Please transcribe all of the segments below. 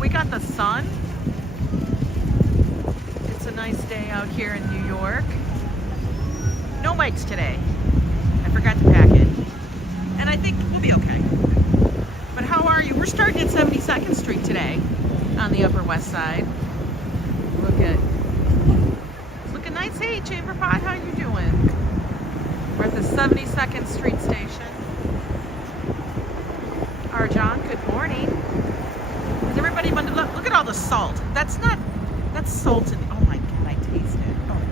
we got the sun. It's a nice day out here in New York. No mics today. I forgot to pack it. And I think we'll be okay. But how are you? We're starting at 72nd Street today on the Upper West Side. Looking nice. Hey, Chamber Pot, how you doing? We're at the 72nd Street station. John, good morning. Is everybody look at all the salt. That's salt in, oh my god, I taste it. Oh,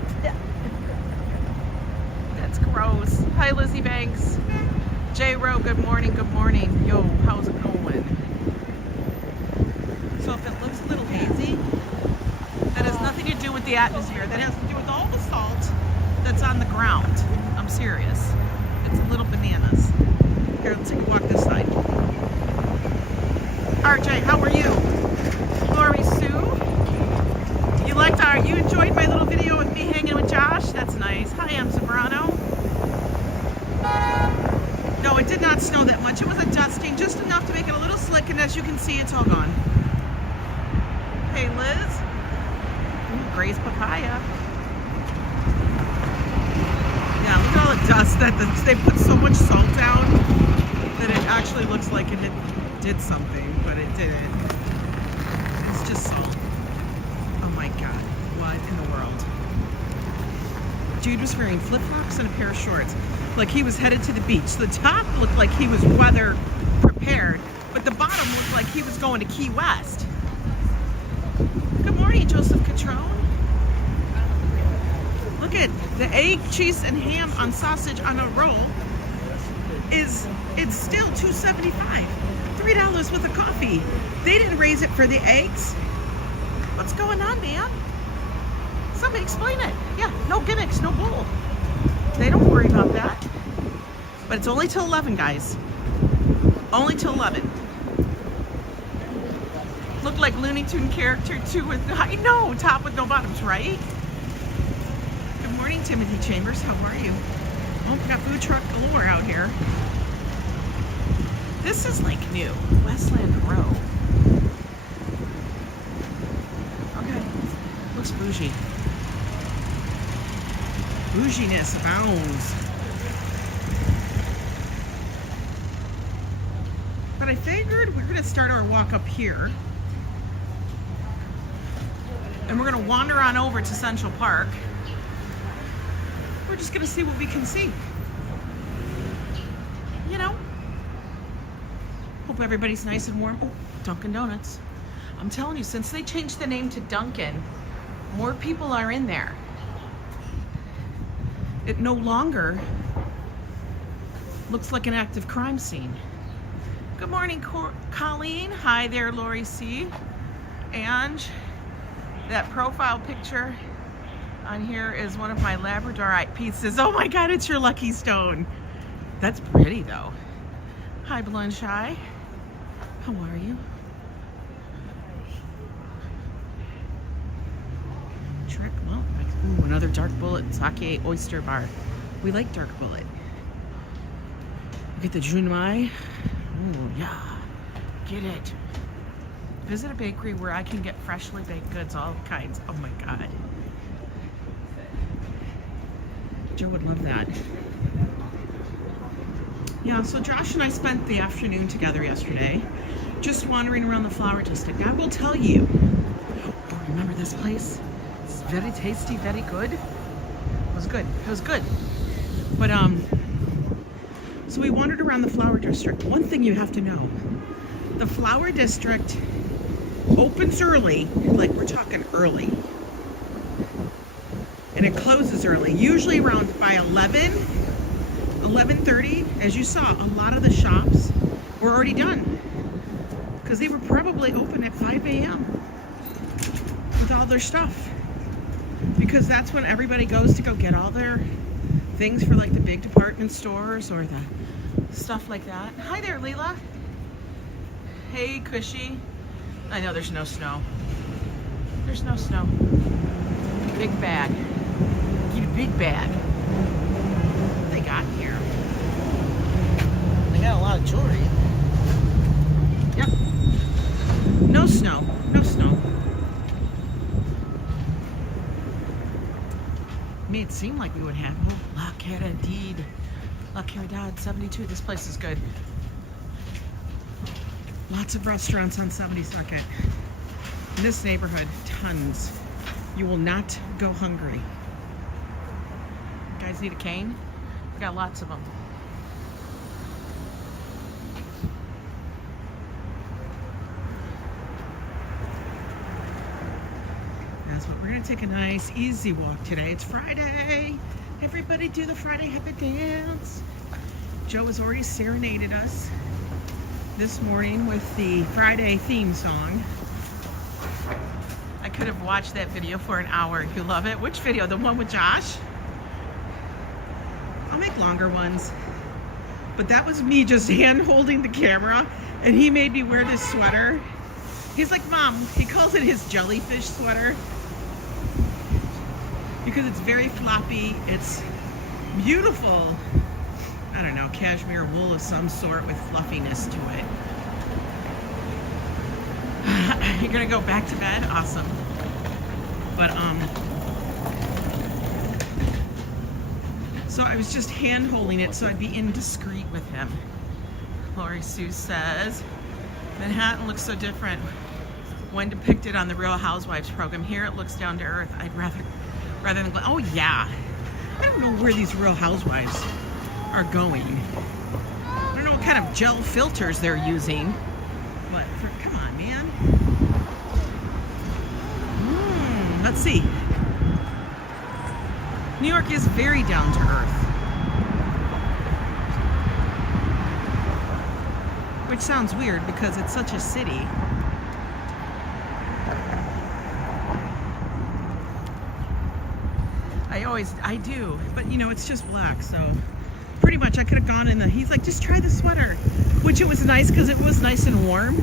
that's gross. Hi, Lizzie Banks. J Rowe, good morning, good morning. Yo, how's it going? So if it looks a little hazy, that has nothing to do with the atmosphere. That has to do with all the salt that's on the ground. I'm serious. It's a little bananas. Here, let's take a walk this side. RJ, how are you? Lori Sue? You enjoyed my little video of me hanging with Josh? That's nice. Hi, I'm Zambrano. No, it did not snow that much. It was a dusting, just enough to make it a little slick, and as you can see, it's all gone. Hey, Liz. Ooh, Gray's papaya. Yeah, look at all the dust that they put so much salt down that it actually looks like it did something, but it didn't. It's just salt. Oh my god, what in the world? Dude was wearing flip-flops and a pair of shorts, like he was headed to the beach. The top looked like he was weather prepared, but the bottom looked like he was going to Key West. Good morning, Joseph Catrone. Look at the egg, cheese, and ham on sausage on a roll. It's still $2.75. $3 with a coffee. They didn't raise it for the eggs. What's going on, man? Somebody explain it. Yeah, no gimmicks, no bull. They don't worry about that. But it's only till 11, guys. Only till 11. Look like Looney Tune character too with, I know, top with no bottoms, right? Good morning, Timothy Chambers. How are you? Oh, we got food truck galore out here. This is like new. Westland Row. Okay. Looks bougie. Bouginess abounds. But I figured we're going to start our walk up here. And we're going to wander on over to Central Park. We're just going to see what we can see. You know? Hope everybody's nice and warm. Oh, Dunkin' Donuts. I'm telling you, since they changed the name to Dunkin', more people are in there. It no longer looks like an active crime scene. Good morning, Colleen. Hi there, Lori C. And that profile picture on here is one of my Labradorite pieces. Oh my God, it's your lucky stone. That's pretty though. Hi, Blonde Shy. How are you? Trick, well, ooh, another Dark Bullet sake oyster bar. We like Dark Bullet. Get the Junmai. Ooh, yeah, get it. Visit a bakery where I can get freshly baked goods, all kinds. Oh my God. Joe would love that. Yeah, so Josh and I spent the afternoon together yesterday, just wandering around the flower district. I will tell you, oh, remember this place? It's very tasty, very good. It was good. It was good. But so we wandered around the flower district. One thing you have to know, the flower district opens early, like we're talking early, and it closes early, usually around by 11:30. As you saw, a lot of the shops were already done because they were probably open at 5 a.m. with all their stuff, because that's when everybody goes to go get all their things for like the big department stores or the stuff like that. Hi there, Leela. Hey, Cushy. I know there's no snow. There's no snow. Big bag. Get a big bag. What they got here? They got a lot of jewelry. Yep. No snow. seem like we would have. Oh, La Caridad. La Caridad, 72. This place is good. Lots of restaurants on 72nd. In this neighborhood, tons. You will not go hungry. You guys need a cane? We got lots of them. That's what we're gonna take a nice, easy walk today. It's Friday. Everybody do the Friday happy dance. Joe has already serenaded us this morning with the Friday theme song. I could have watched that video for an hour. You love it? Which video? The one with Josh? I'll make longer ones. But that was me just hand holding the camera, and he made me wear this sweater. He's like, Mom, he calls it his jellyfish sweater because it's very floppy. It's beautiful. I don't know, cashmere wool of some sort with fluffiness to it. You're gonna go back to bed? Awesome. But so I was just hand holding it so I'd be indiscreet with him. Lori Sue says, Manhattan looks so different when depicted on the Real Housewives program. Here it looks down to earth. I'd rather than, oh yeah. I don't know where these Real Housewives are going. I don't know what kind of gel filters they're using, but come on, man. Let's see. New York is very down to earth, which sounds weird because it's such a city. I do, but you know, it's just black, so pretty much I could have gone in the, he's like, just try the sweater, which it was nice because it was nice and warm.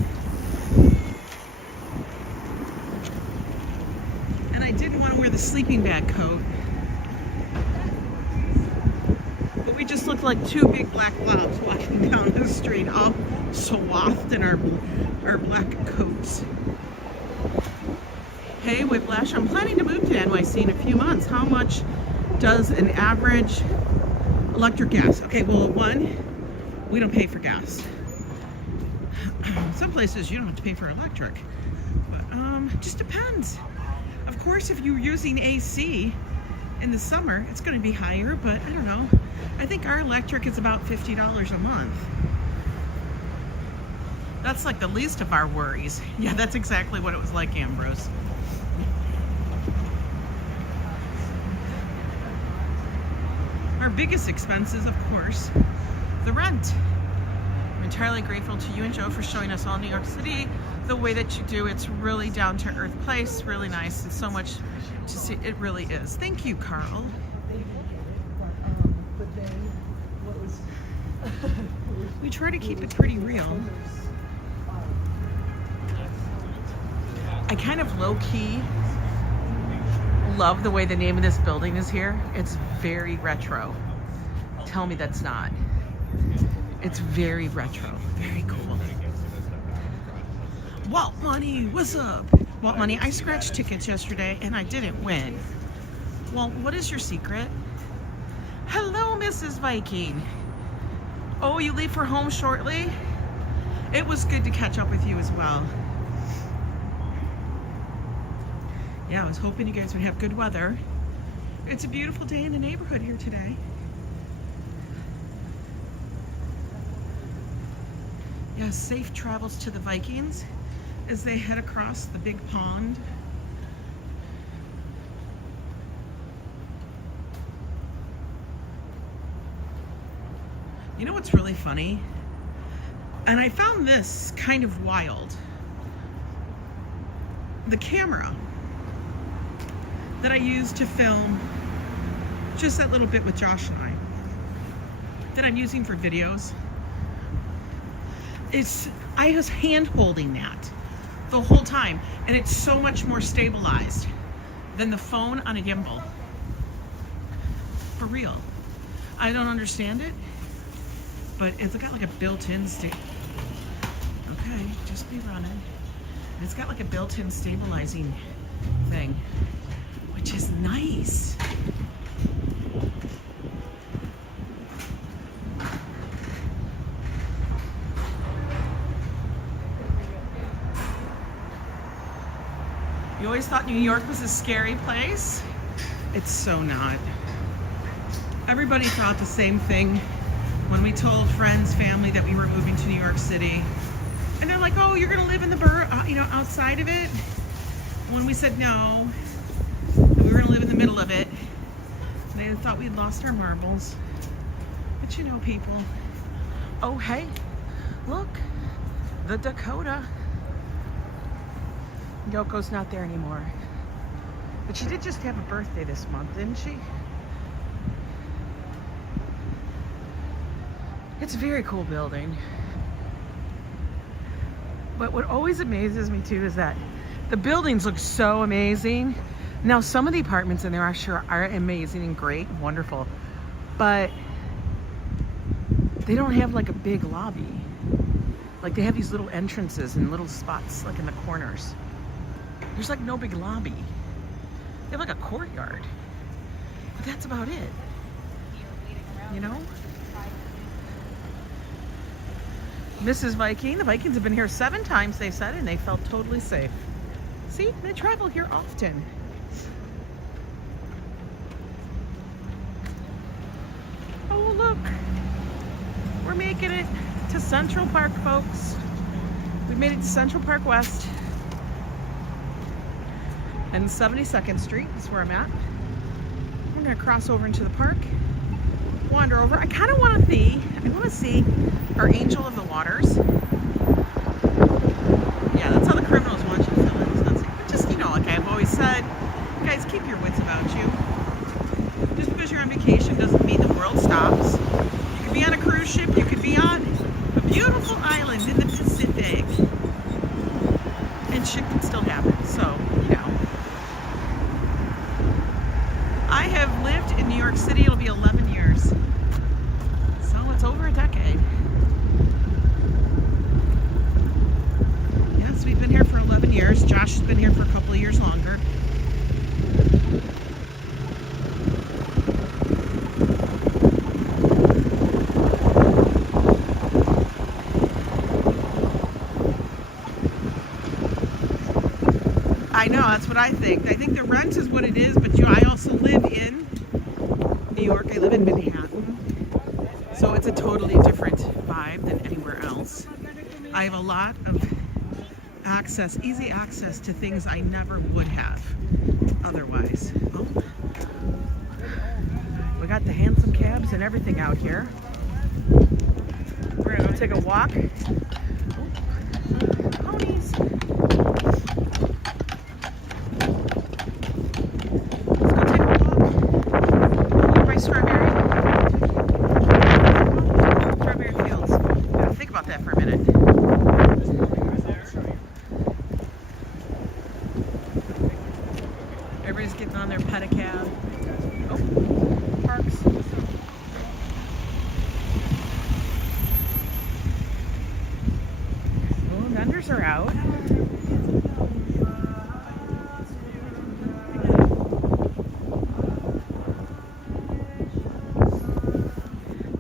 And I didn't want to wear the sleeping bag coat. But we just looked like two big black blobs walking down the street, all swathed in our black coats. Hey, Whiplash, I'm planning to move to NYC in a few months. How much does an average electric gas? Okay, well, one, we don't pay for gas. Some places you don't have to pay for electric, but it just depends. Of course, if you're using AC in the summer, it's going to be higher, but I don't know. I think our electric is about $50 a month. That's like the least of our worries. Yeah, that's exactly what it was like, Ambrose. Our biggest expense is, of course, the rent. I'm entirely grateful to you and Joe for showing us all New York City the way that you do. It's really down to earth place, really nice, and so much to see. It really is. Thank you, Carl. We try to keep it pretty real. I kind of low-key love the way the name of this building is here. It's very retro. Tell me that's not. It's very retro. Very cool. Waltmoney, what's up? Waltmoney, I scratched tickets yesterday and I didn't win. Well, what is your secret? Hello, Mrs. Viking. Oh, you leave for home shortly? It was good to catch up with you as well. Yeah, I was hoping you guys would have good weather. It's a beautiful day in the neighborhood here today. Yeah, safe travels to the Vikings as they head across the big pond. You know what's really funny? And I found this kind of wild. The camera that I used to film just that little bit with Josh and I, that I'm using for videos, I was hand holding that the whole time, and it's so much more stabilized than the phone on a gimbal. For real. I don't understand it, but it's got like a built-in okay, just be running. It's got like a built-in stabilizing thing, which is nice. You always thought New York was a scary place? It's so not. Everybody thought the same thing when we told friends, family that we were moving to New York City. And they're like, oh, you're gonna live in the outside of it? When we said no, that we were gonna live in the middle of it, they thought we'd lost our marbles. But you know, people. Oh, hey, look, the Dakota. Yoko's not there anymore. But she did just have a birthday this month, didn't she? It's a very cool building. But what always amazes me too is that the buildings look so amazing. Now some of the apartments in there I'm sure are amazing and great and wonderful, but they don't have like a big lobby. Like they have these little entrances and little spots like in the corners. There's like no big lobby. They have like a courtyard, but that's about it, you know? Mrs. Viking, the Vikings have been here 7 times, they said, and they felt totally safe. See, they travel here often. Oh, look, we're making it to Central Park, folks. We made it to Central Park West and 72nd Street is where I'm at. We're gonna cross over into the park, wander over. I kind of want to see, our Angel of the Waters. Yeah, that's how the criminals want you to feel it. But just, you know, like I've always said, guys, keep your wits about you. Just because you're on vacation doesn't mean the world stops. You could be on a cruise ship, you could be on a beautiful island in the Pacific, and shit can still happen. So, you know. I have lived in New York City, it'll be 11 years. So it's over a decade. Yes, we've been here for 11 years. Josh has been here for a couple of years longer. I know, that's what I think. I think the rent is what it is, but I also live in New York. I live in Manhattan. So it's a totally different vibe than anywhere else. I have a lot of access, easy access to things I never would have otherwise. Oh. We got the handsome cabs and everything out here. We're gonna go take a walk. Oh. Ponies.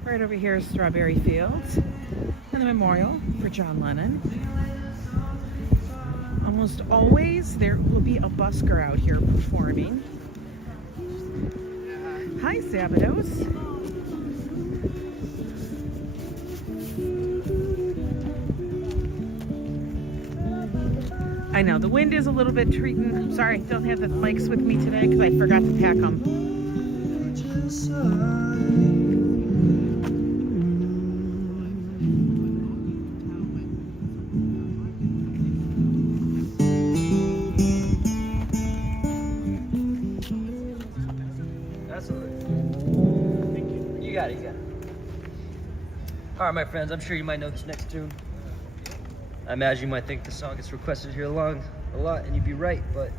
Right over here is Strawberry Fields and the memorial for John Lennon. Almost always there will be a busker out here performing. Hi, Sabados. I know the wind is a little bit treating. I'm sorry, I don't have the mics with me today because I forgot to pack them. Alright, my friends, I'm sure you might know this next tune. I imagine you might think the song gets requested here a lot, and you'd be right, but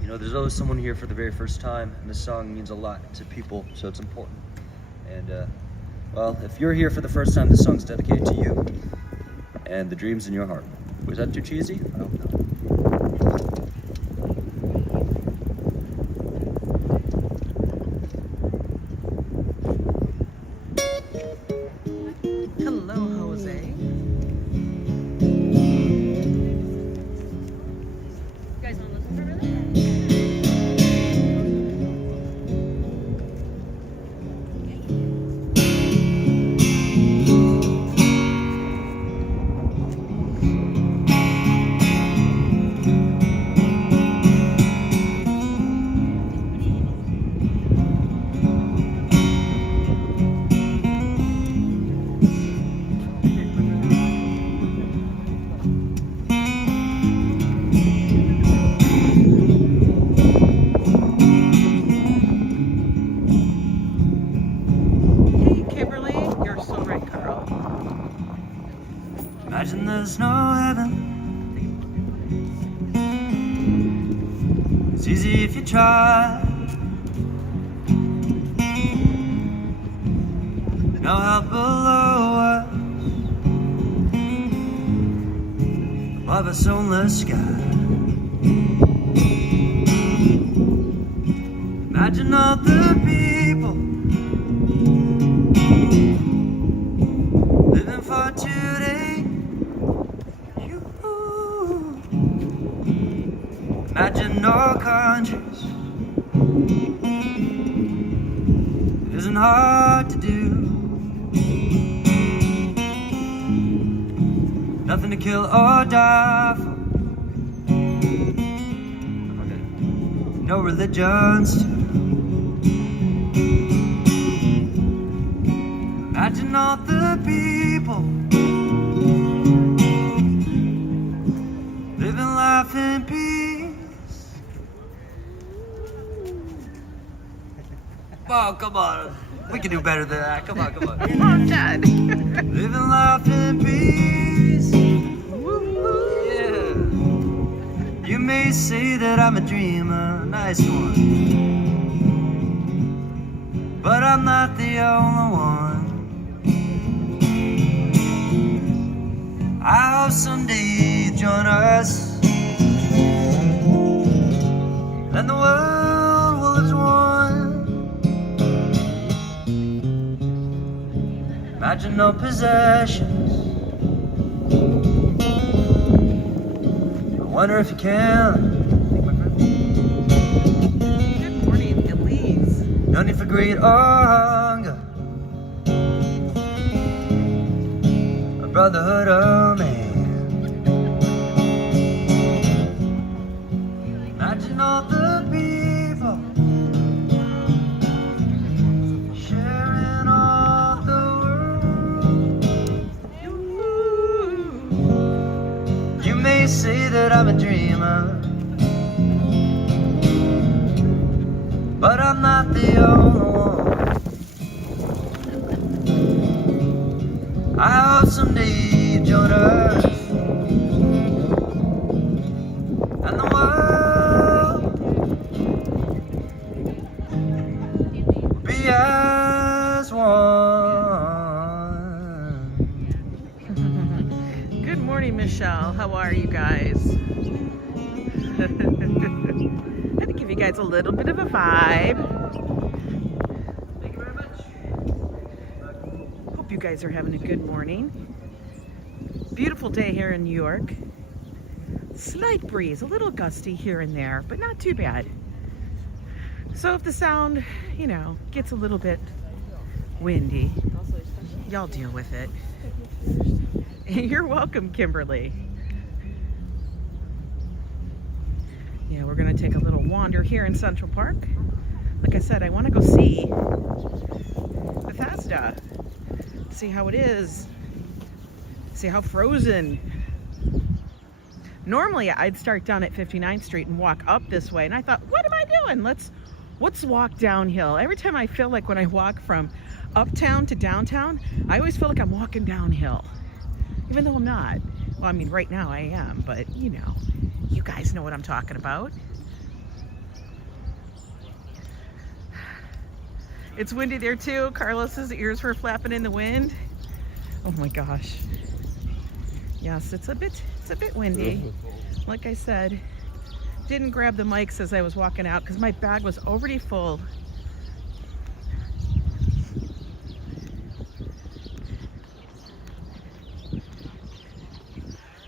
you know, there's always someone here for the very first time, and this song means a lot to people, so it's important. And well, if you're here for the first time, this song's dedicated to you and the dreams in your heart. Was that too cheesy? I hope not. so right, Carl. Imagine there's no heaven. It's easy if you try. No help below us, above us only sky. Imagine all the people living for today. Imagine no countries. It isn't hard to do. Nothing to kill or die for. No religions too. Imagine all the people living life in peace. Oh, come on. We can do better than that. Come on, come on. Come on, Todd. Living life in peace. Yeah. You may say that I'm a dreamer, nice one, but I'm not the only one. I hope someday you join us, and the world will as one. Imagine no possessions. I wonder if you can. Good morning, Elise. No need for greed or hunger. A brotherhood of man. Imagine all the people sharing all the world. You may say that I'm a dreamer, but I'm not the only one. I hope someday you join us, and the world will be as one. Good morning, Machelle. How are you guys? Had to give you guys a little bit of a vibe. Thank you very much. Hope you guys are having a good morning. Beautiful day here in New York. Slight breeze, a little gusty here and there, but not too bad. So if the sound, you know, gets a little bit windy, y'all deal with it. You're welcome, Kimberly. Yeah, we're gonna take a little wander here in Central Park. Like I said, I want to go see Bethesda, see how it is, see how frozen. Normally I'd start down at 59th Street and walk up this way, and I thought, what am I doing? Let's walk downhill. Every time I feel like when I walk from uptown to downtown, I always feel like I'm walking downhill, even though I'm not. Well, I mean, right now I am, but you know, you guys know what I'm talking about. It's windy there too. Carlos's ears were flapping in the wind. Oh my gosh. Yes, it's a bit windy. Like I said, didn't grab the mics as I was walking out because my bag was already full.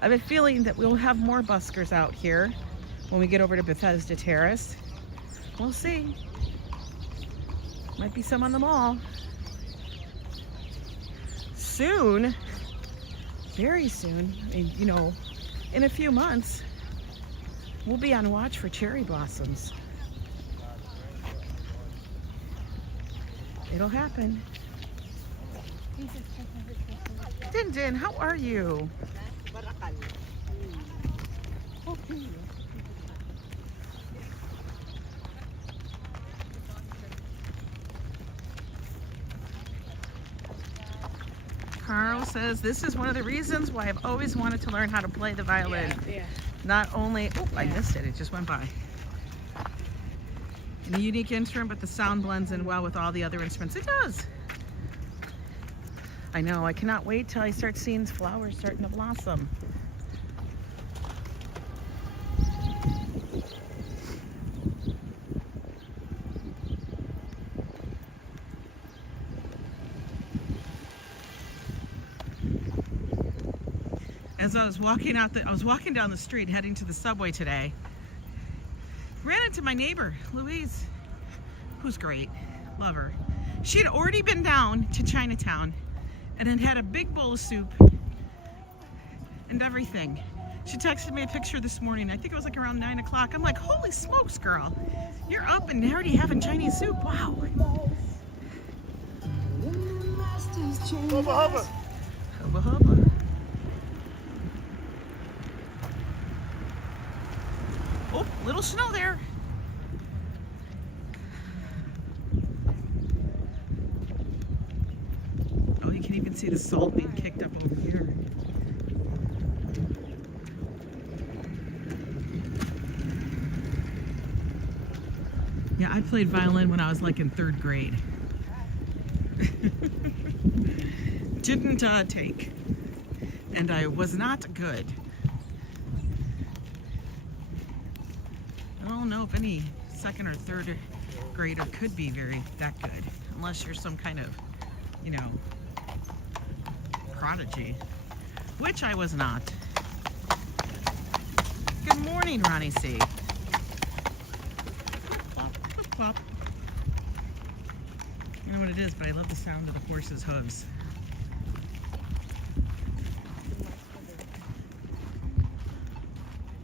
I have a feeling that we'll have more buskers out here when we get over to Bethesda Terrace. We'll see. Might be some on the mall. Soon, very soon, you know, in a few months, we'll be on watch for cherry blossoms. It'll happen. Din Din, how are you? Carl says, this is one of the reasons why I've always wanted to learn how to play the violin. Yeah. Not only, oh, I missed it. It just went by. A unique instrument, but the sound blends in well with all the other instruments. It does. I know. I cannot wait till I start seeing flowers starting to blossom. As I was walking down the street heading to the subway today, ran into my neighbor, Louise, who's great, love her. She had already been down to Chinatown and had a big bowl of soup and everything. She texted me a picture this morning. I think it was like around 9 o'clock. I'm like, holy smokes, girl. You're up and already having Chinese soup. Wow. Hubba hubba. Hubba hubba. Oh, little snow there. Oh, you can even see the salt being kicked up over here. Yeah, I played violin when I was like in 3rd grade. Didn't take. And I was not good. I don't know if any 2nd or 3rd grader could be that good, unless you're some kind of, you know, prodigy, which I was not. Good morning, Ronnie C. Plop, plop, plop. I don't know what it is, but I love the sound of the horse's hooves.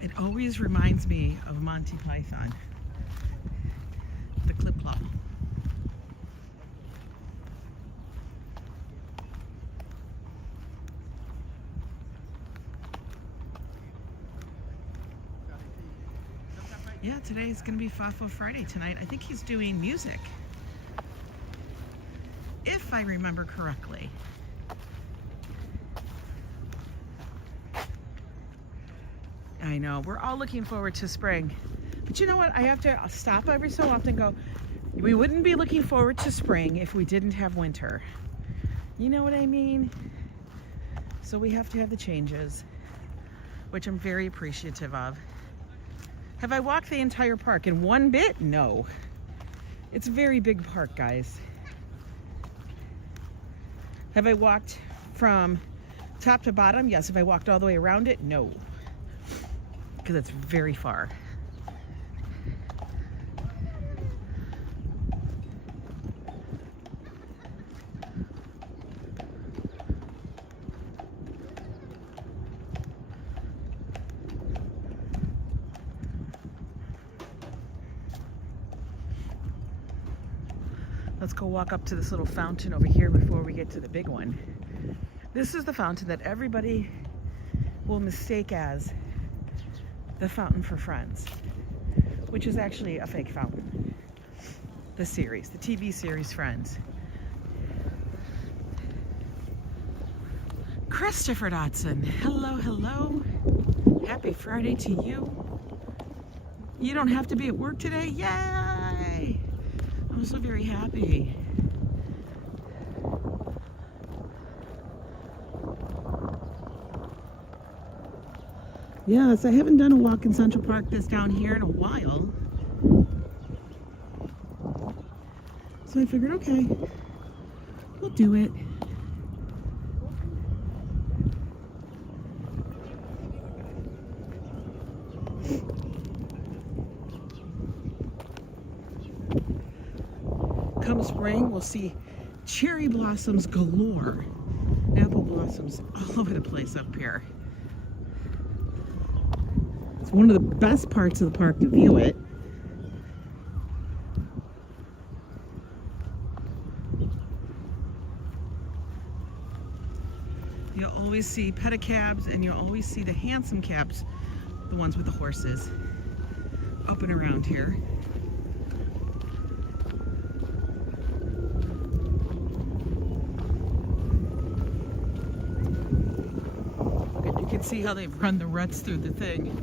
It always reminds me of Monty Python. The clip-clop. Yeah, today's gonna be FAFO Friday tonight. I think he's doing music, if I remember correctly. I know, we're all looking forward to spring. But you know what? I have to stop every so often and go, we wouldn't be looking forward to spring if we didn't have winter. You know what I mean? So we have to have the changes, which I'm very appreciative of. Have I walked the entire park in one bit? No. It's a very big park, guys. Have I walked from top to bottom? Yes. Have I walked all the way around it? No. Because it's very far. Let's go walk up to this little fountain over here before we get to the big one. This is the fountain that everybody will mistake as the Fountain for Friends, which is actually a fake fountain. The series, the TV series Friends. Christopher Dotson, hello, hello. Happy Friday to you. You don't have to be at work today? Yay! I'm so very happy. Yes, I haven't done a walk in Central Park this down here in a while. So I figured, okay, we'll do it. Come spring, we'll see cherry blossoms galore, apple blossoms all over the place up here. It's one of the best parts of the park to view it. You'll always see pedicabs and you'll always see the handsome cabs, the ones with the horses, up and around here. can see how they've run the ruts through the thing.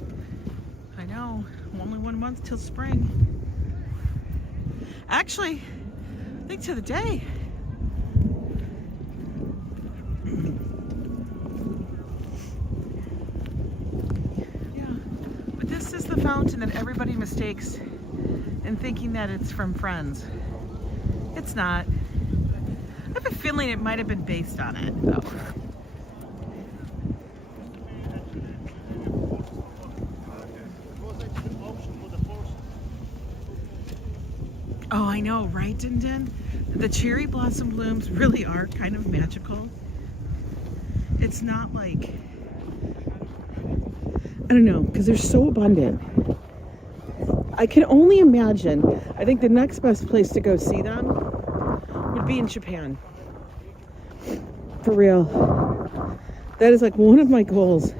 I know, only 1 month till spring. Actually, I think to the day. Yeah, but this is the fountain that everybody mistakes in thinking that it's from Friends. It's not. I have a feeling it might have been based on it, though. Oh, I know, right, Din Din? The cherry blossom blooms really are kind of magical. It's not like, I don't know, because they're so abundant. I can only imagine, I think the next best place to go see them would be in Japan. For real. That is like one of my goals.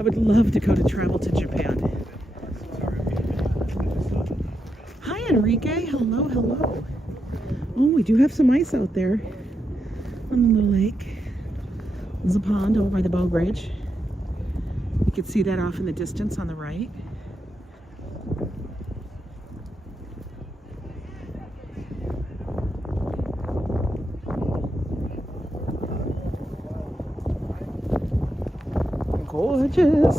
I would love to go to travel to Japan. Hi, Enrique. Hello, hello. Oh, we do have some ice out there on the little lake. There's a pond over by the bow bridge. You can see that off in the distance on the right. Gorgeous.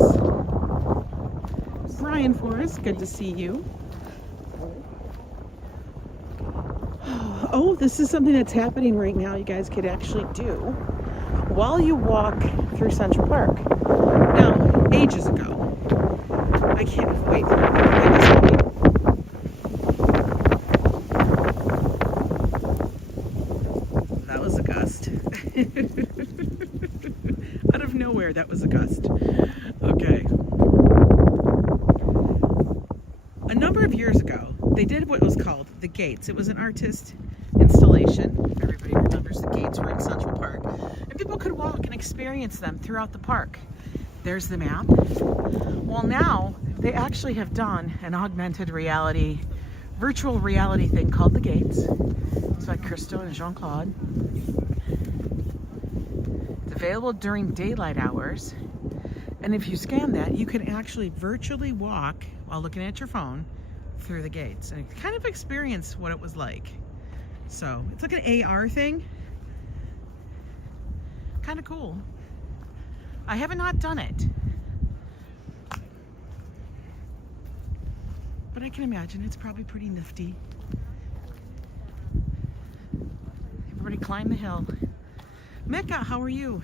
Brian Forrest, good to see you. Oh, this is something that's happening right now you guys could actually do while you walk through Central Park. Now, ages ago, I can't wait. That was a gust. Out of nowhere, that was a gust. Okay. A number of years ago, they did what was called the Gates. It was an artist installation. Everybody remembers the Gates were in Central Park. And people could walk and experience them throughout the park. There's the map. Well, now they actually have done an augmented reality, virtual reality thing called the Gates. It's by Christo and Jean-Claude. It's available during daylight hours. And if you scan that, you can actually virtually walk while looking at your phone through the gates and kind of experience what it was like. So it's like an AR thing. Kind of cool. I have not done it, but I can imagine it's probably pretty nifty. Everybody climb the hill. Mecca, how are you?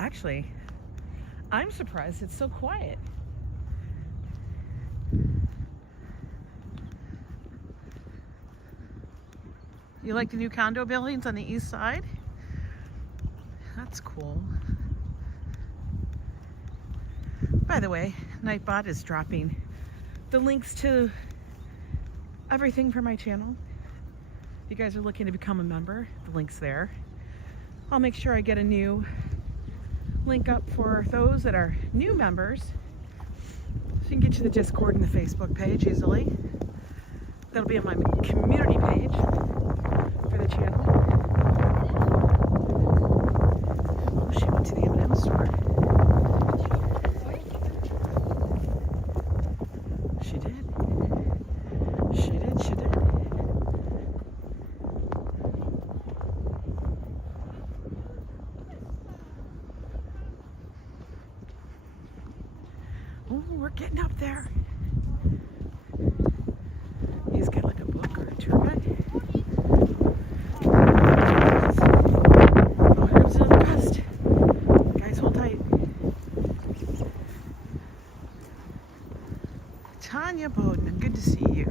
Actually, I'm surprised it's so quiet. You like the new condo buildings on the east side? That's cool. By the way, Nightbot is dropping the links to everything for my channel. If you guys are looking to become a member, the link's there. I'll make sure I get a new link up for those that are new members, so you can get to the Discord and the Facebook page easily. That'll be on my community page for the channel. Oh, she went to the M&M store. She did. She did, she did. Oh, we're getting up there. He's got like a book or a tour guide. Oh, here comes another gust. Guys, hold tight. Tanya Bowden, good to see you.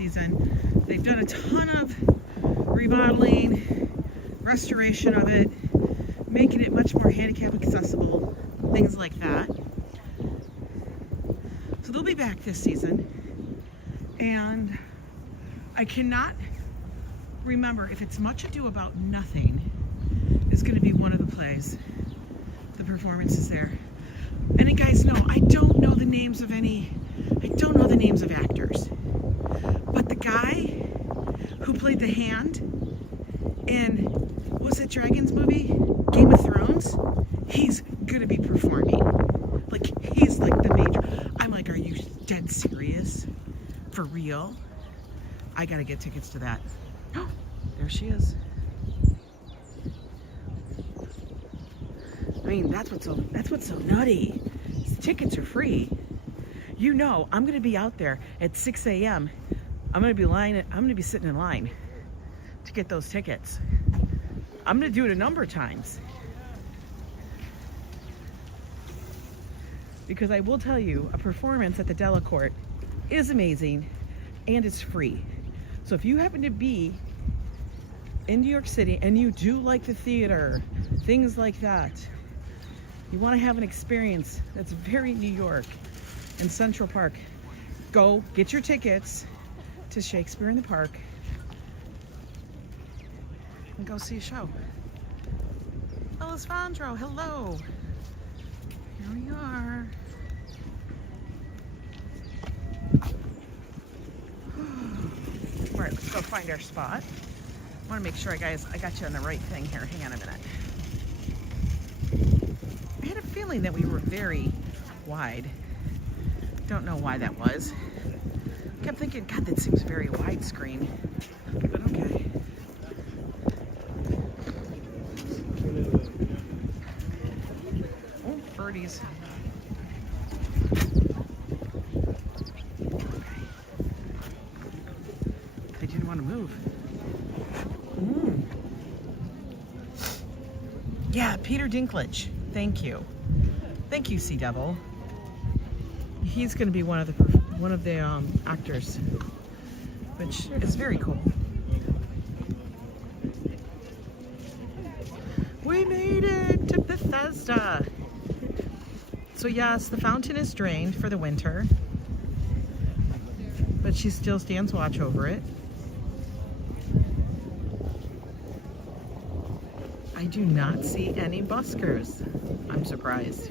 season. They've done a ton of remodeling, restoration of it, making it much more handicap accessible, things like that. So they'll be back this season. And I cannot remember if it's Much Ado About Nothing is going to be one of the plays, the performances there. And you guys know, I don't know the names of actors, but the guy who played the hand in, what was that Dragons movie? Game of Thrones? He's going to be performing. Like, he's like the major. I'm like, are you dead serious? For real? I got to get tickets to that. Oh, there she is. I mean, that's what's so nutty. Tickets are free. You know, I'm gonna be out there at 6 a.m. I'm gonna be sitting in line to get those tickets. I'm gonna do it a number of times. Because I will tell you, a performance at the Delacorte is amazing and it's free. So if you happen to be in New York City and you do like the theater, things like that, you want to have an experience that's very New York in Central Park, go get your tickets to Shakespeare in the Park and go see a show. Alessandro, hello. Here we are. All right, let's go find our spot. I want to make sure, guys, I got you on the right thing here. Hang on a minute. I had a feeling that we were very wide. Don't know why that was. Kept thinking, God, that seems very widescreen. But okay. Oh, birdies. Okay. They didn't want to move. Yeah, Peter Dinklage. Thank you. Thank you, Sea Devil. He's going to be one of the actors, which is very cool. We made it to Bethesda. So yes, the fountain is drained for the winter, but she still stands watch over it. I do not see any buskers. I'm surprised.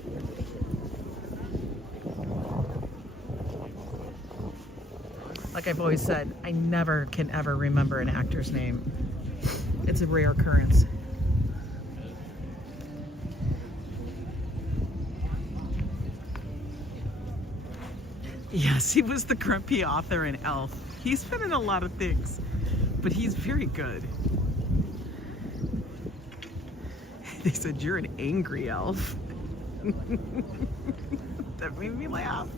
Like I've always said, I never can ever remember an actor's name. It's a rare occurrence. Yes, he was the grumpy author in Elf. He's been in a lot of things, but he's very good. They said, you're an angry elf. That made me laugh.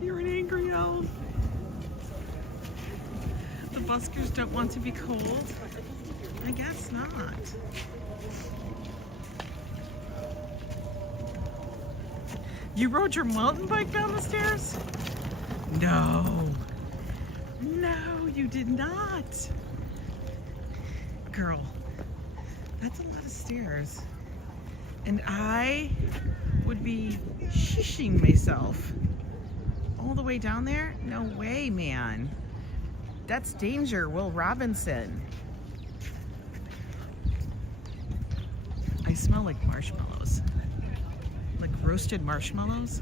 You're an angry elf. The buskers don't want to be cold? I guess not. You rode your mountain bike down the stairs? No. No, you did not. Girl, that's a lot of stairs. And I would be shishing myself all the way down there? No way, man. That's danger, Will Robinson. I smell like marshmallows. Like roasted marshmallows.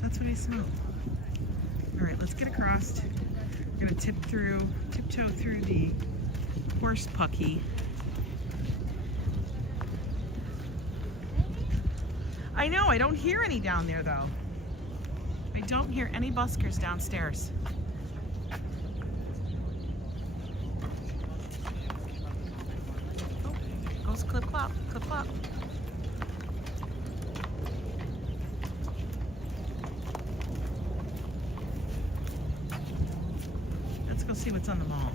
That's what I smell. All right, let's get across. We're gonna tiptoe through the horse pucky. I know, I don't hear any down there though. I don't hear any buskers downstairs. Oh, goes clip clop, clip clop. Let's go see what's on the mall.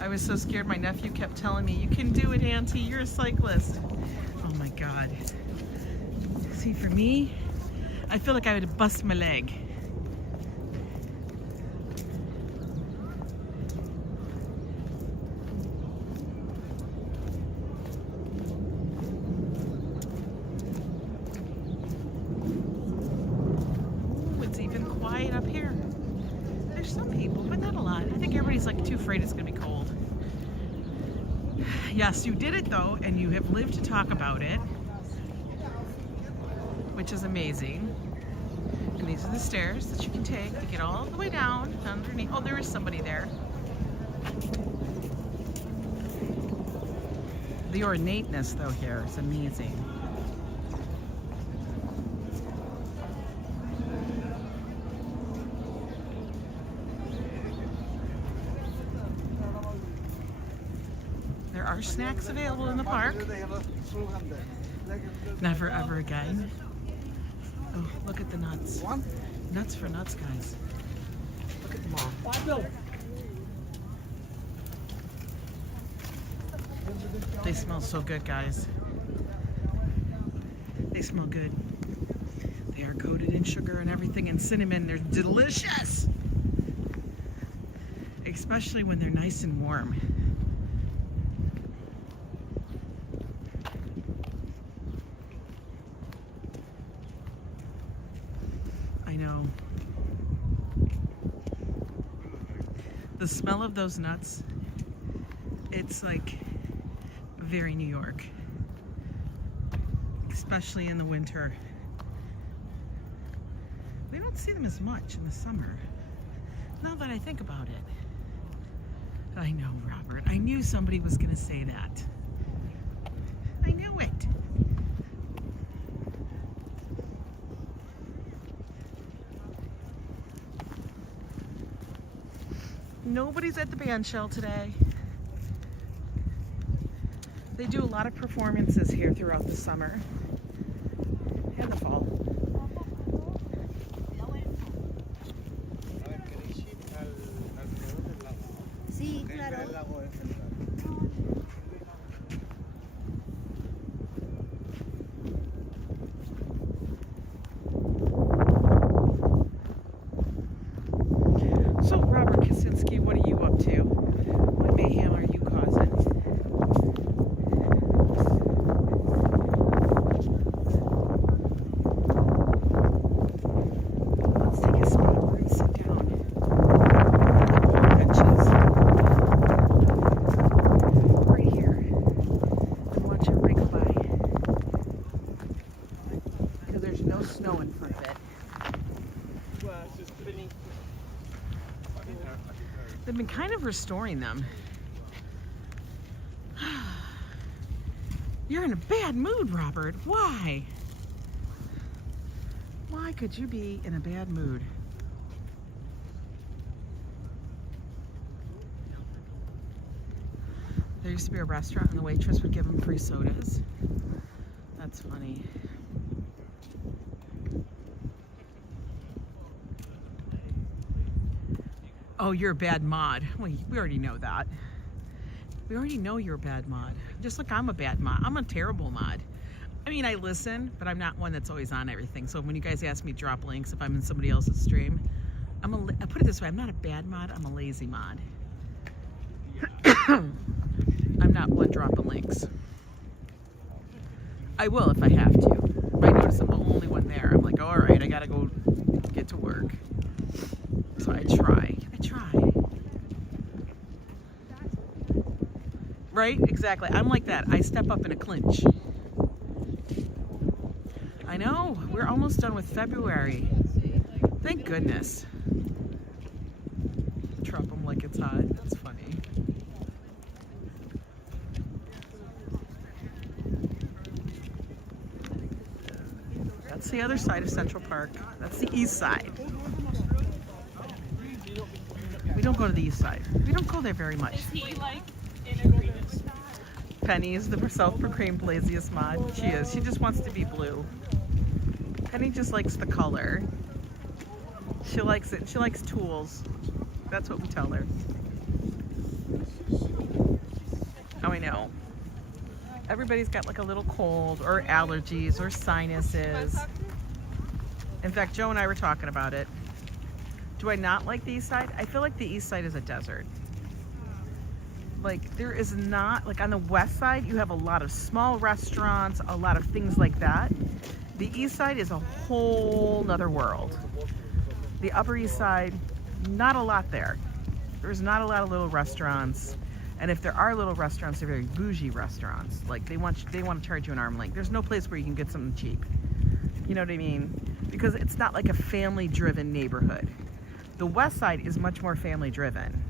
I was so scared. My nephew kept telling me, you can do it, Auntie, you're a cyclist. Oh my God. See, for me, I feel like I would bust my leg. afraid it's going to be cold. Yes, you did it though, and you have lived to talk about it, which is amazing. And these are the stairs that you can take to get all the way down underneath. Oh, there is somebody there. The ornateness though here is amazing. There are snacks available in the park. Never ever again. Oh, look at the nuts. Nuts for nuts, guys. Look at them all. They smell so good, guys. They smell good. They are coated in sugar and everything and cinnamon. They're delicious. Especially when they're nice and warm. I know. The smell of those nuts, it's like very New York, especially in the winter. We don't see them as much in the summer, now that I think about it. I know, Robert. I knew somebody was going to say that. I knew it. Nobody's at the band shell today. They do a lot of performances here throughout the summer and the fall. Sí, claro. So, Robert Kaczynski, what are you up to? What mayhem are you causing? Let's take a spot where we sit down. Benches. Right here. And watch everybody go by. Because there's no snow in front of it. They've been kind of restoring them. You're in a bad mood, Robert. Why? Why could you be in a bad mood? There used to be a restaurant and the waitress would give them free sodas. That's funny. Oh, you're a bad mod. Well, we already know that. We already know you're a bad mod. Just like I'm a bad mod. I'm a terrible mod. I mean, I listen, but I'm not one that's always on everything. So when you guys ask me to drop links if I'm in somebody else's stream, I put it this way, I'm not a bad mod, I'm a lazy mod. I'm not one dropping links. I will if I have to. If I notice I'm the only one there, I'm like, oh, all right, I gotta go get to work. So I try. Right? Exactly. I'm like that. I step up in a clinch. I know. We're almost done with February. Thank goodness. Drop them like it's hot. That's funny. That's the other side of Central Park. That's the east side. We don't go to the east side. We don't go there very much. Is he like in agreement? Penny is the self-proclaimed laziest mod. She is. She just wants to be blue. Penny just likes the color. She likes it. She likes tools. That's what we tell her. Oh, I know. Everybody's got like a little cold or allergies or sinuses. In fact, Joe and I were talking about it. Do I not like the east side? I feel like the east side is a desert. Like there is not, like on the west side, you have a lot of small restaurants, a lot of things like that. The east side is a whole nother world. The upper east side, not a lot there. There's not a lot of little restaurants. And if there are little restaurants, they're very bougie restaurants. Like they want to charge you an arm length. There's no place where you can get something cheap. You know what I mean? Because it's not like a family-driven neighborhood. The West Side is much more family-driven.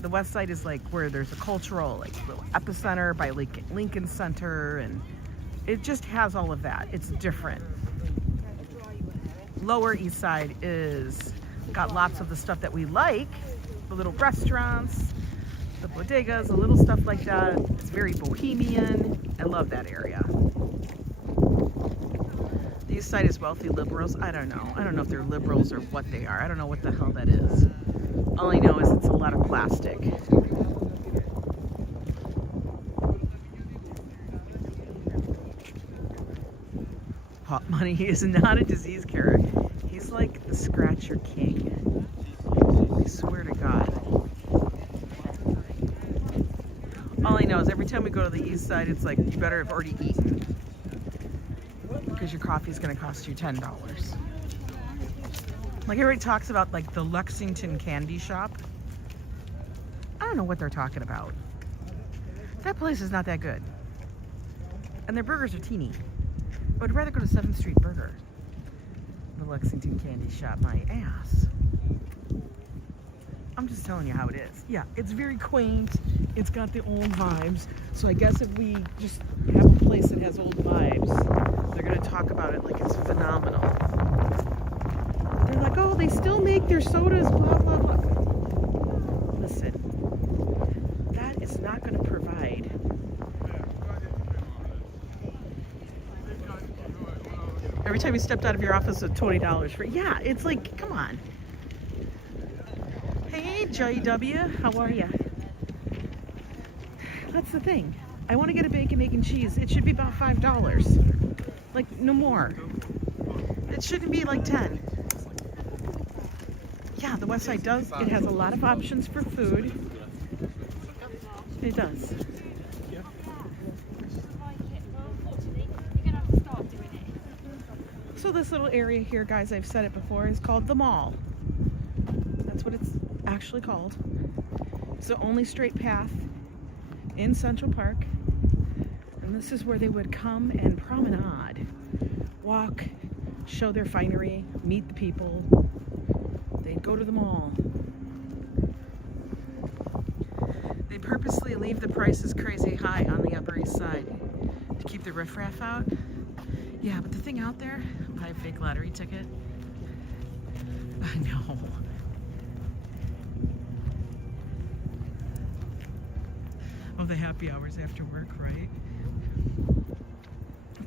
The West Side is like where there's a cultural like little epicenter by Lincoln Center, and it just has all of that. It's different. Lower East Side is got lots of the stuff that we like, the little restaurants, the bodegas, the little stuff like that. It's very bohemian. I love that area. The East Side is wealthy liberals. I don't know. I don't know if they're liberals or what they are. I don't know what the hell that is. All I know is it's a lot of plastic. Waltmoney is not a disease cure. He's like the scratcher king. I swear to God. All I know is every time we go to the East Side, it's like you better have already eaten, because your coffee is going to cost you $10. Like everybody talks about like the Lexington candy shop. I don't know what they're talking about. That place is not that good. And their burgers are teeny. I would rather go to 7th Street Burger. The Lexington candy shop, my ass. I'm just telling you how it is. Yeah, it's very quaint. It's got the old vibes. So I guess if we just have a place that has old vibes, they're going to talk about it like it's phenomenal. They're like, oh, they still make their sodas, blah, blah, blah. Listen, that is not going to provide. Every time you stepped out of your office with $20 for, yeah, it's like, come on. Hey, JW, how are you? That's the thing. I want to get a bacon, egg, and cheese. It should be about $5. Like, no more. It shouldn't be like 10. Yeah, the West Side does. It has a lot of options for food. It does. So this little area here, guys, I've said it before, is called the mall. That's what it's actually called. It's the only straight path in Central Park. And this is where they would come and promenade, walk, show their finery, meet the people. They'd go to the mall. They purposely leave the prices crazy high on the Upper East Side to keep the riffraff out. Yeah, but the thing out there, buy a fake lottery ticket. I know. Oh, the happy hours after work, right?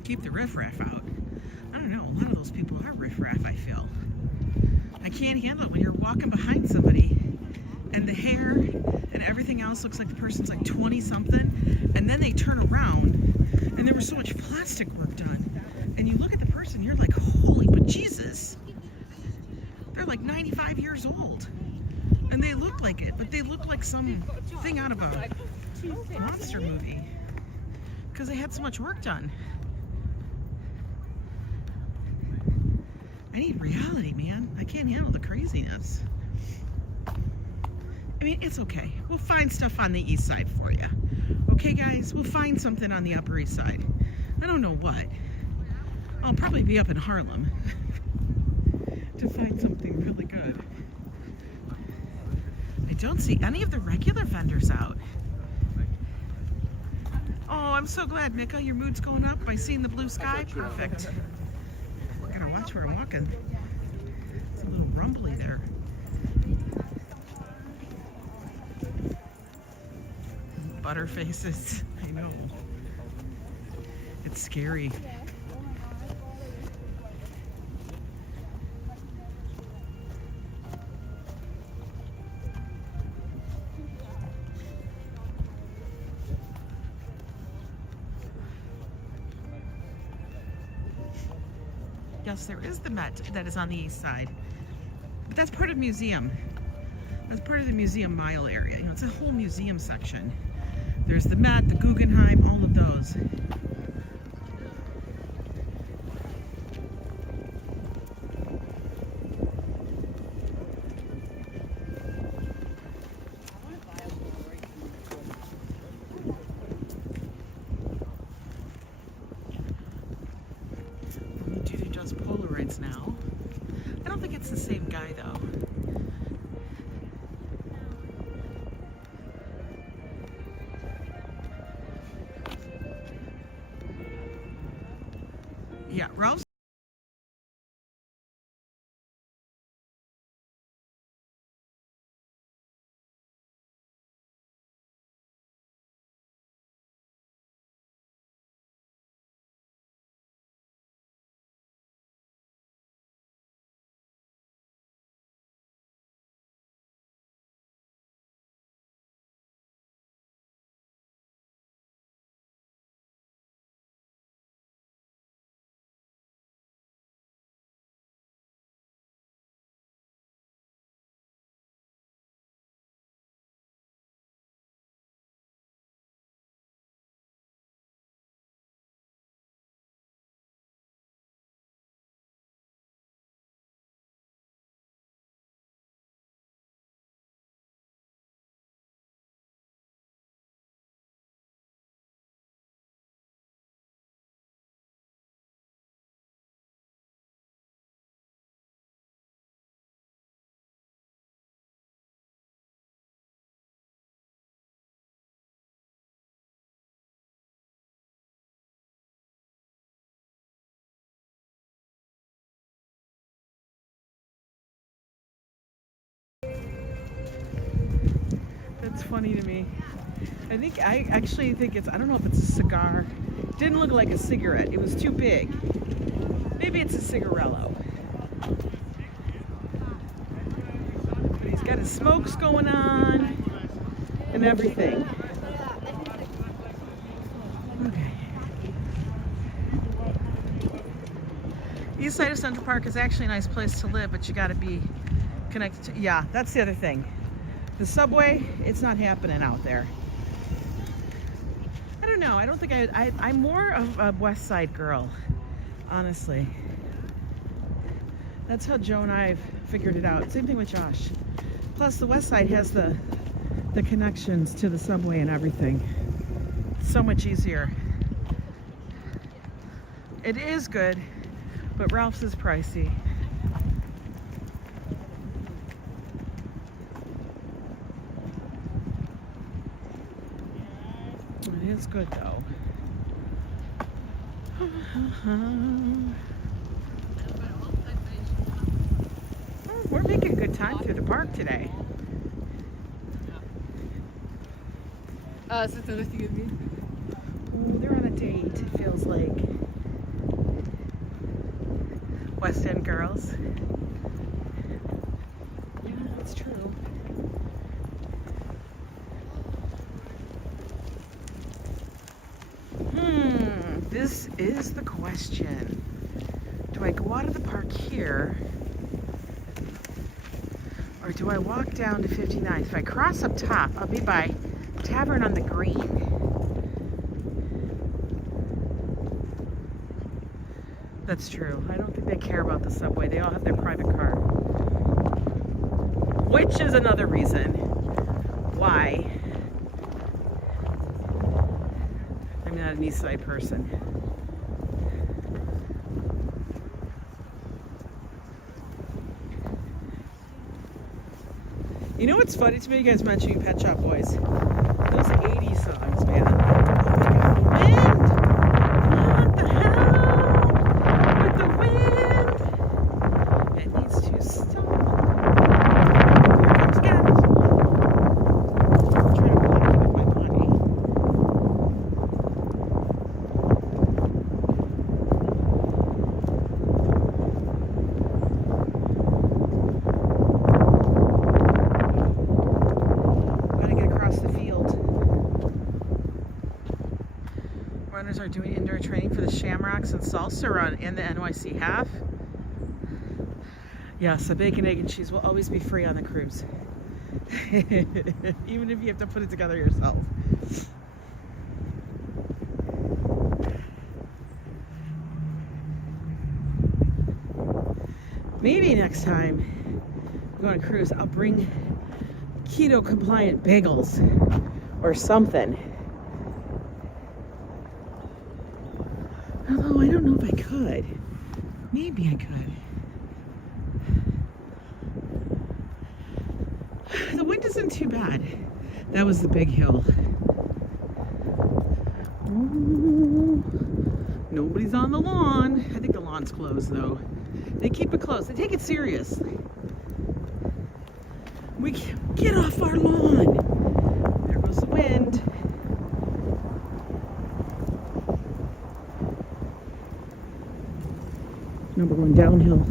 Keep the riffraff out. I don't know, a lot of those people are riffraff, I feel. I can't handle it when you're walking behind somebody and the hair and everything else looks like the person's like 20 something, and then they turn around and there was so much plastic work done. And you look at the person, you're like, holy but Jesus. They're like 95 years old. And they look like it, but they look like some thing out of a monster movie. Because they had so much work done. I need reality, man. I can't handle the craziness. I mean, it's okay. We'll find stuff on the East Side for you. Okay, guys? We'll find something on the Upper East Side. I don't know what. I'll probably be up in Harlem to find something really good. I don't see any of the regular vendors out. Oh, I'm so glad, Nika. Your mood's going up by seeing the blue sky. Perfect. I gotta watch where I'm walking. It's a little rumbly there. Butterfaces. I know. It's scary. Yes, there is the Met that is on the East Side, but that's part of the museum. That's part of the museum mile area. You know, it's a whole museum section. There's the Met, the Guggenheim, all of those. it's the same guy though. Yeah, Ralph's. That's funny to me. I actually think it's, I don't know if it's a cigar. It didn't look like a cigarette. It was too big. Maybe it's a cigarello. But he's got his smokes going on and everything. Okay. East side of Central Park is actually a nice place to live, but you got to be connected to, yeah, that's the other thing. The subway, it's not happening out there. I don't know. I don't think I'm more of a West Side girl, honestly. That's how Joe and I have figured it out. Same thing with Josh. Plus, the West Side has the connections to the subway and everything. It's so much easier. It is good, but Ralph's is pricey. It's good though. We're making a good time through the park today. So it's nothing with me. Oh, they're on a date, it feels like. West End girls. Yeah, that's true. This is the question. Do I go out of the park here, or do I walk down to 59th? If I cross up top, I'll be by Tavern on the Green. That's true. I don't think they care about the subway. They all have their private car. Which is another reason why I'm not an East Side person. You know what's funny to me? You guys mentioning Pet Shop Boys. Those 80s songs, man. Oh my God, the wind! What the hell? With the wind! It needs to stop. Here it comes again. I'm trying to walk with my body. Are doing indoor training for the Shamrocks and Salsa run in the NYC half. Yes, the bacon, egg, and cheese will always be free on the cruise. Even if you have to put it together yourself. Maybe next time we go on a cruise, I'll bring keto compliant bagels or something. Although I don't know if I could. Maybe I could. wasn't too bad. That was the big hill. Ooh, nobody's on the lawn. I think the lawn's closed though. They keep it closed. They take it serious. We get off our lawn. There goes the wind. Now we're going downhill.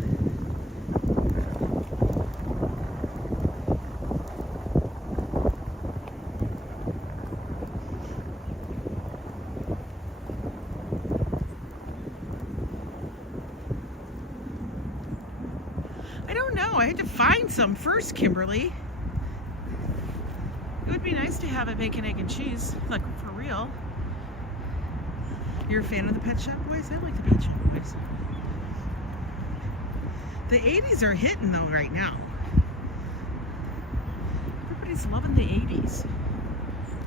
I don't know. I had to find some first, Kimberly. It would be nice to have a bacon, egg, and cheese, like for real. You're a fan of the Pet Shop Boys? I like the Pet Shop Boys. The 80s are hitting though right now. Everybody's loving the 80s.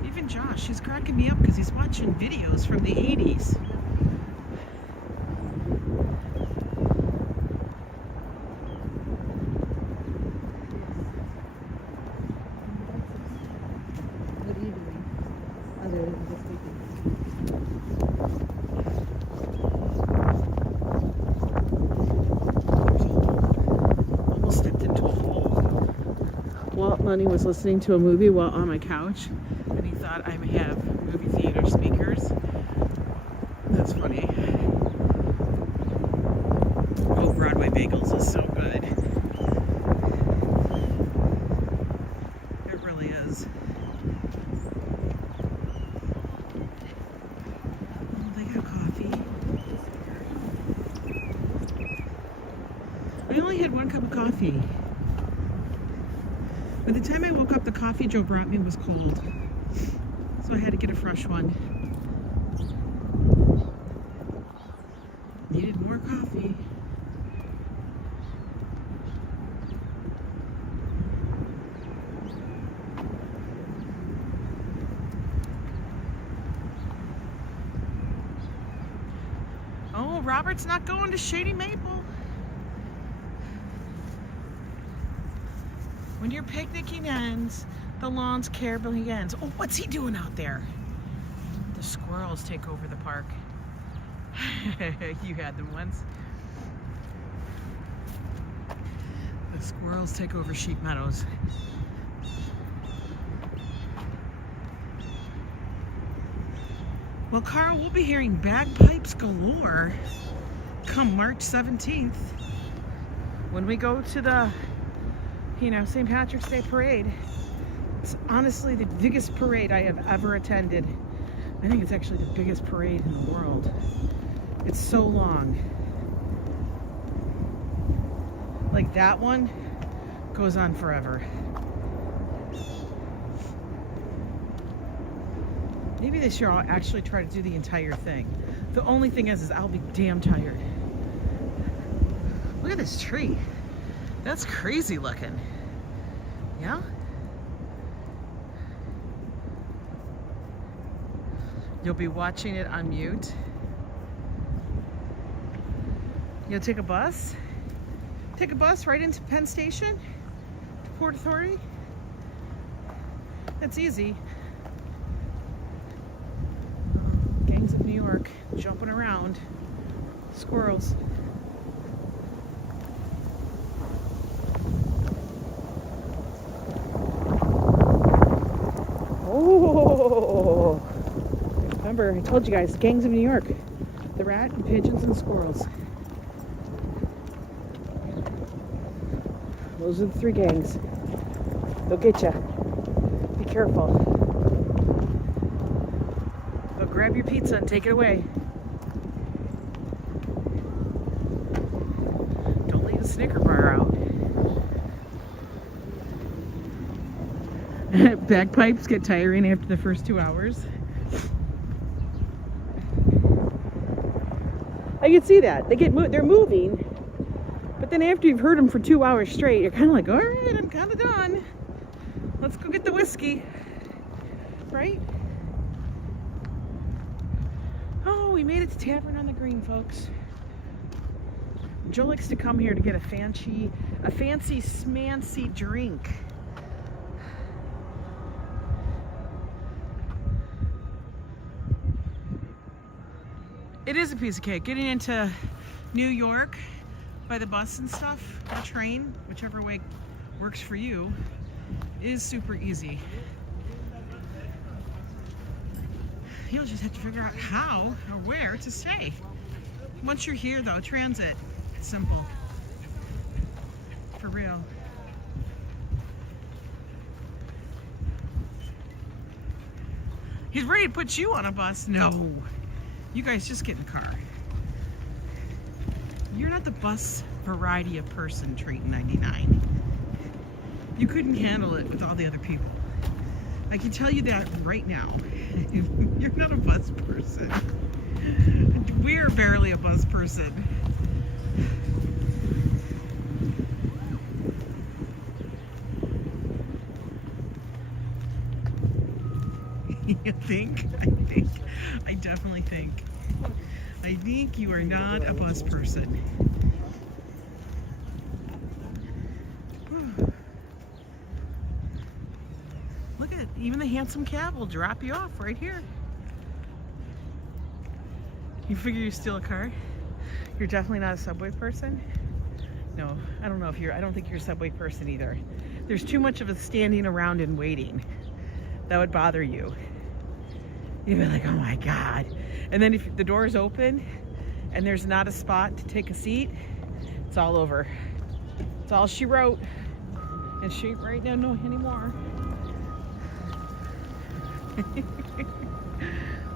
Even Josh, he's cracking me up because he's watching videos from the 80s. What are you doing? Other than just sleeping. Almost stepped into a hole. Waltmoney was listening to a movie while on my couch, and he thought I have movie theater speakers. That's funny. Oh, Broadway Bagels is so good. It really is. Oh, they got coffee. I only had 1 cup of coffee. By the time I woke up, the coffee Joe brought me was cold. So I had to get a fresh one. Needed more coffee. Oh, Robert's not going to Shady Maple. When your picnicking ends, the lawn's care begins. Oh, what's he doing out there? The squirrels take over the park. You had them once. The squirrels take over Sheep Meadows. Well, Carl, we'll be hearing bagpipes galore come March 17th when we go to the, St. Patrick's Day parade. It's honestly the biggest parade I have ever attended. I think it's actually the biggest parade in the world. It's so long. Like that one goes on forever. Maybe this year I'll actually try to do the entire thing. The only thing is I'll be damn tired. Look at this tree. That's crazy looking. Yeah? You'll be watching it on mute. You'll take a bus? Take a bus right into Penn Station? To Port Authority? That's easy. Gangs of New York jumping around. Squirrels. Oh! Remember, I told you guys, gangs of New York. The rat and pigeons and squirrels. Those are the 3 gangs. They'll get you. Be careful. They'll grab your pizza and take it away. Don't leave the Snicker bar out. Bagpipes get tiring after the first 2 hours. I can see that. They're moving. But then after you've heard them for 2 hours straight, you're kind of like, all right, I'm kind of done. Let's go get the whiskey. Right? Oh, we made it to Tavern on the Green, folks. Joe likes to come here to get a fancy smancy drink. It is a piece of cake. Getting into New York by the bus and stuff, or train, whichever way works for you, is super easy. You'll just have to figure out how or where to stay. Once you're here though, transit, it's simple. For real. He's ready to put you on a bus. No. You guys just get in the car. You're not the bus variety of person, Trait 99. You couldn't handle it with all the other people. I can tell you that right now. You're not a bus person. We're barely a bus person. You think? I definitely think. I think you are not a bus person. Look at it. Even the handsome cab will drop you off right here. You figure you steal a car? You're definitely not a subway person? No, I don't know if I don't think you're a subway person either. There's too much of a standing around and waiting. That would bother you. You'd be like, oh my God. And then if the door is open and there's not a spot to take a seat, it's all over. It's all she wrote. And she ain't right now no anymore.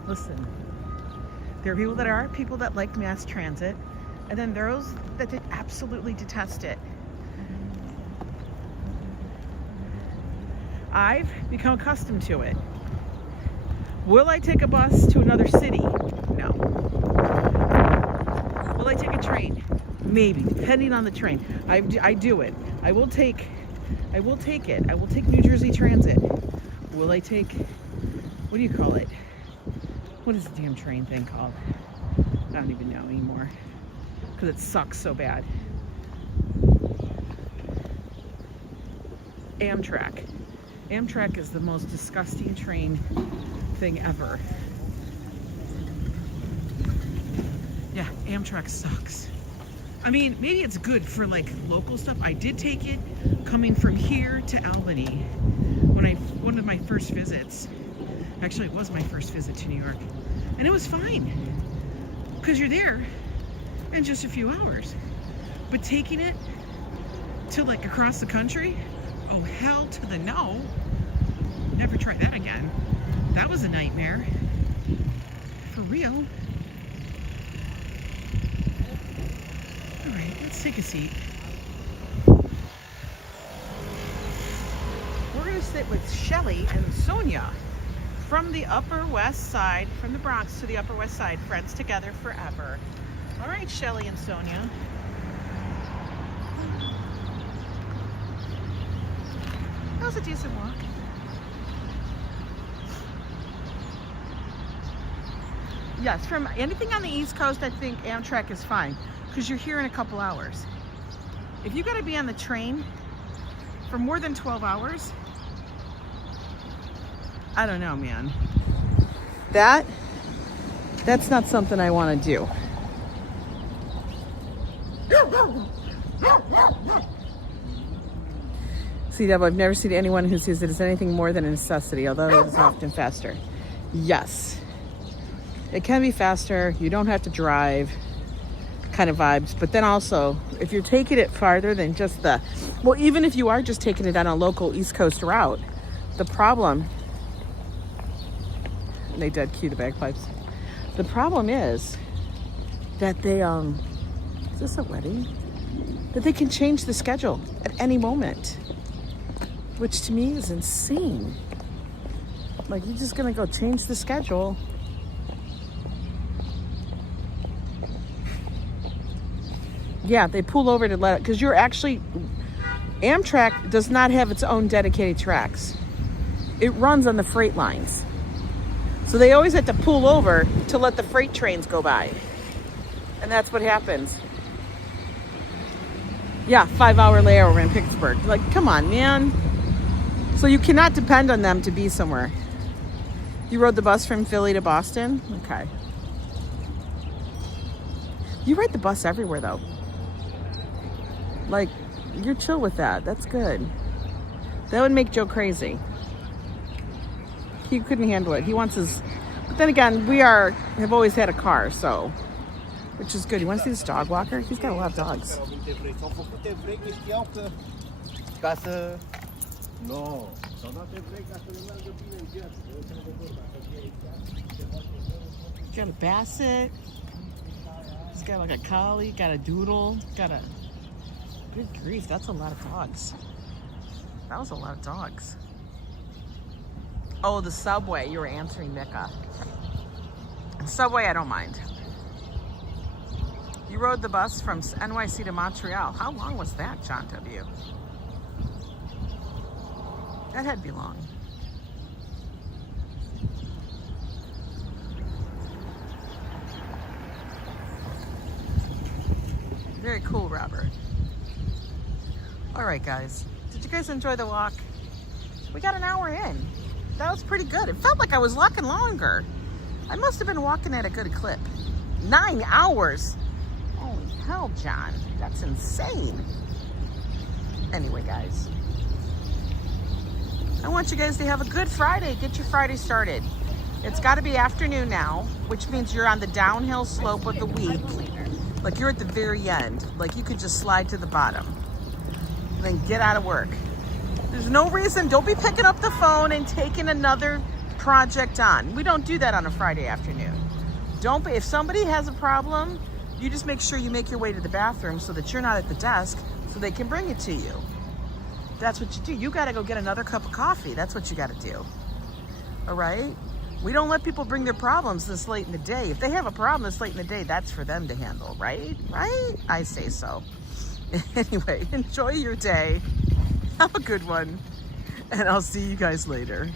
Listen, there are people that like mass transit, and then those that absolutely detest it. I've become accustomed to it. Will I take a bus to another city? No. Will I take a train? Maybe, depending on the train. I do it. I will take it. I will take New Jersey Transit. Will I take, what do you call it? What is the damn train thing called? I don't even know anymore because it sucks so bad. Amtrak. Amtrak is the most disgusting train thing ever. Yeah, Amtrak sucks. I mean, maybe it's good for like local stuff. I did take it coming from here to Albany one of my first visits. Actually, it was my first visit to New York, and it was fine because you're there in just a few hours. But taking it to like across the country, oh hell to the no. Never try that again. That was a nightmare. For real. All right, let's take a seat. We're gonna sit with Shelly and Sonia from the Upper West Side, from the Bronx to the Upper West Side, friends together forever. All right, Shelly and Sonia. That was a decent walk. Yes, from anything on the East Coast, I think Amtrak is fine because you're here in a couple hours. If you got to be on the train for more than 12 hours, I don't know, man. That's not something I want to do. See, Deb, I've never seen anyone who sees it as anything more than a necessity, although it is often faster. Yes. It can be faster. You don't have to drive kind of vibes. But then also, if you're taking it farther than just well, even if you are just taking it on a local East Coast route, the problem, they dead cue the bagpipes. The problem is that they, is this a wedding? That they can change the schedule at any moment, which to me is insane. Like, you're just gonna go change the schedule. Yeah, they pull over to let it, because you're actually, Amtrak does not have its own dedicated tracks. It runs on the freight lines. So they always have to pull over to let the freight trains go by. And that's what happens. Yeah, 5-hour layover in Pittsburgh. Like, come on, man. So you cannot depend on them to be somewhere. You rode the bus from Philly to Boston? Okay. You ride the bus everywhere though. Like, you're chill with that. That's good. That would make Joe crazy. He couldn't handle it. He wants his... But then again, have always had a car, so... Which is good. You want to see this dog walker? He's got a lot of dogs. Got a basset. He's got like a collie. Got a doodle. Got a... Good grief, that's a lot of dogs. That was a lot of dogs. Oh, the subway. You were answering Mika. Subway, I don't mind. You rode the bus from NYC to Montreal. How long was that, John W? That had to be long. Very cool, Robert. All right, guys. Did you guys enjoy the walk? We got an hour in. That was pretty good. It felt like I was walking longer. I must have been walking at a good clip. 9 hours. Holy hell, John. That's insane. Anyway, guys. I want you guys to have a good Friday. Get your Friday started. It's got to be afternoon now, which means you're on the downhill slope of the week. Like you're at the very end. Like you could just slide to the bottom. Then get out of work. There's no reason. Don't be picking up the phone and taking another project on. We don't do that on a Friday afternoon. Don't be. If somebody has a problem, you just make sure you make your way to the bathroom so that you're not at the desk so they can bring it to you. That's what you do. You got to go get another cup of coffee. That's what you got to do. All right? We don't let people bring their problems this late in the day. If they have a problem this late in the day, that's for them to handle, right? Right? I say so. Anyway, enjoy your day. Have a good one. And I'll see you guys later.